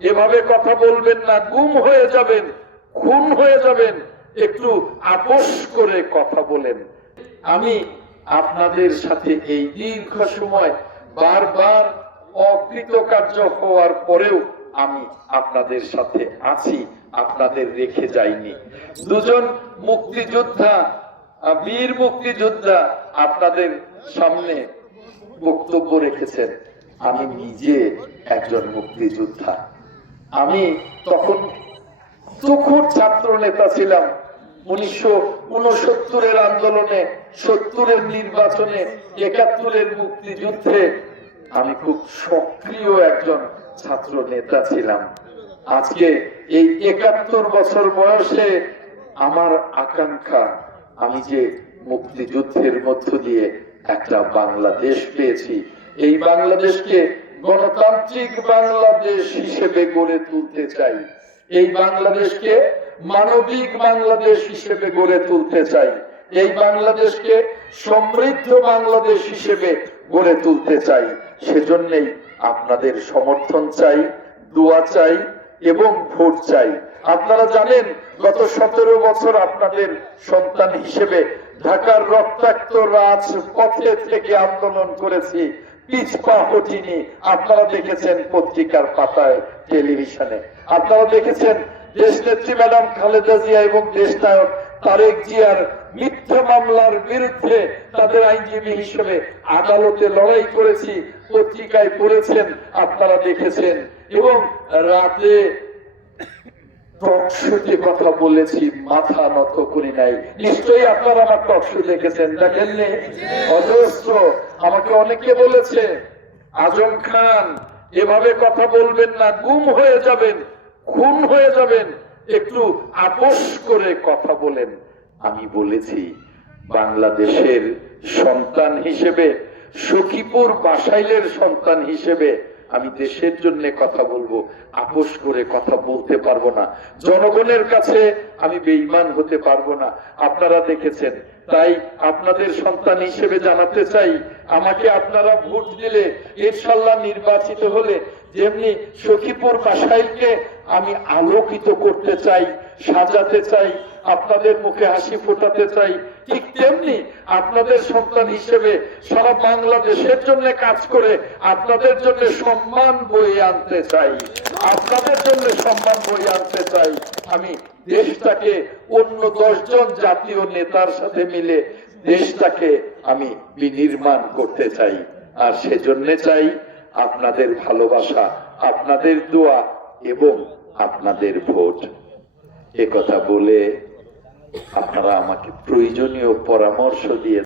এভাবে কথা বলবেন না, গুম হয়ে যাবেন, খুন হয়ে যাবেন, একটু আপোষ করে কথা বলেন। আমি আপনাদের সাথে এই দীর্ঘ সময় বারবার অকৃতকার্য হওয়ার পরেও আমি আপনাদের সাথে আছি, আপনাদের রেখে যাইনি। দুজন মুক্তিযোদ্ধা, বীর মুক্তিযোদ্ধা আপনাদের সামনে বক্তব্য রেখেছেন। আমি নিজে একজন মুক্তিযোদ্ধা। আমি তখন তুখোড় ছাত্র নেতা ছিলাম। 1969-এর আন্দোলনে, 70-এর নির্বাচনে, 71-এর মুক্তিযুদ্ধে আমি খুব সক্রিয় একজন ছাত্র নেতা ছিলাম। আজকে এই 71 বছর বয়সে আমার আকাঙ্ক্ষা, আমি যে মুক্তিযুদ্ধের মধ্য দিয়ে একটা বাংলাদেশ পেয়েছি, এই বাংলাদেশকে গণতান্ত্রিক বাংলাদেশ হিসেবে গড়ে তুলতে চাই। এই বাংলাদেশকে মানবিক বাংলাদেশ হিসেবে গড়ে তুলতে চাই। এই বাংলাদেশকে সমৃদ্ধ বাংলাদেশ হিসেবে গড়ে তুলতে চাই। সেজন্যই আপনাদের সমর্থন চাই, দোয়া চাই এবং ভোট চাই। আপনারা জানেন, গত 17 বছর আপনাদের সন্তান হিসেবে ঢাকার রক্তাক্ত রাজপথে থেকে আন্দোলন করেছি, পিছপা হটিনি। আপনারা দেখেছেন পত্রিকার পাতায়, টেলিভিশনে, আপনারা দেখেছেন দেশনেত্রী ম্যাডাম খালেদা জিয়া এবং দেশনায়ক তারেক জিয়ার মিথ্যা মামলার বিরুদ্ধে তাদের আইনজীবী হিসেবে আদালতে লড়াই করেছি, পত্রিকায় পড়েছেন, আপনারা দেখেছেন। এবং রাতে টকশোতে কথা বলেছি, মাথা নত করি নাই। নিশ্চয়ই আপনারা আমার টকশো দেখেছেন, দেখেননি? অজস্র আমাকে অনেকে বলেছে, আজম খান এভাবে কথা বলবেন না, গুম হয়ে যাবেন, খুন হয়ে যাবেন, একটু আপোষ করে কথা বলেন। আমি বলেছি, বাংলাদেশের সন্তান হিসেবে, সখীপুর বাসাইলের সন্তান হিসেবে আমি দেশের জন্য কথা বলবো, আপোষ করে কথা বলতে পারবো না। জনগণের কাছে আমি বেঈমান হতে পারবো না। আপনারা দেখেছেন। তাই আপনাদের সন্তান হিসেবে জানাতে চাই, আমাকে আপনারা ভোট দিলে, ইনশাআল্লাহ নির্বাচিত হলে, যেমনি সখীপুর বাসাইলকে আমি আলোকিত করতে চাই, সাজাতে চাই, আপনাদের মুখে হাসি ফোটাতে চাই, ঠিক তেমনি আপনাদের সন্তান হিসেবে সারা বাংলাদেশের জন্য কাজ করে আপনাদের জন্য সম্মান বয়ে আনতে চাই, আপনাদের জন্য সম্মান বয়ে আনতে চাই। আমি দেশটাকে অন্য 10 জন জাতীয় নেতার সাথে মিলে দেশটাকে আমি বিনির্মাণ করতে চাই। আর সেজন্য চাই আপনাদের ভালোবাসা, আপনাদের দোয়া এবং আপনাদের ভোট। এ কথা বলে আপনারা আমাকে প্রয়োজনীয় পরামর্শ দিয়ে